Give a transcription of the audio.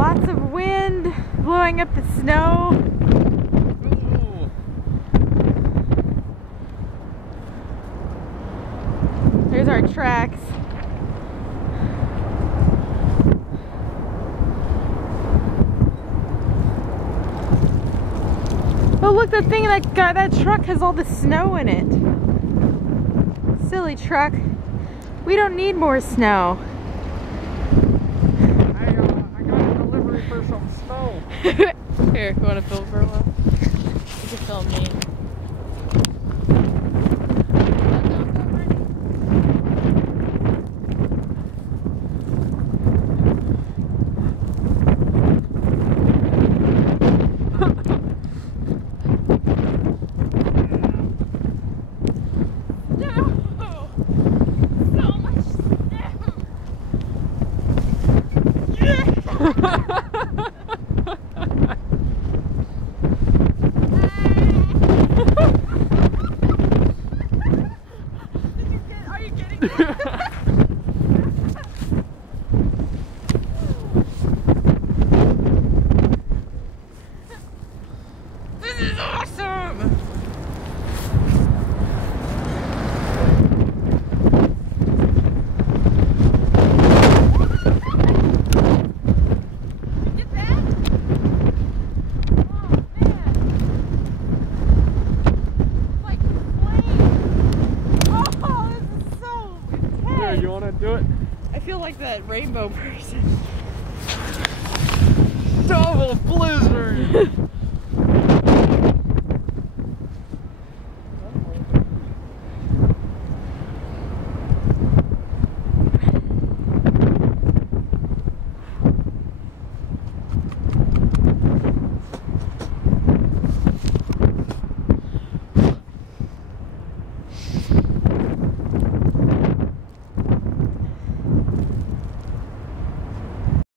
Lots of wind blowing up the snow. Ooh. There's our tracks. Oh look, the thing that truck has all the snow in it. Silly truck. We don't need more snow. I got a delivery for some snow. Here, you want to film for a while? You can film me. This is awesome! Get that? Oh man. It's like flame. Oh, this is so intense. Here, you want to do it? I feel like that rainbow person. Double blizzard!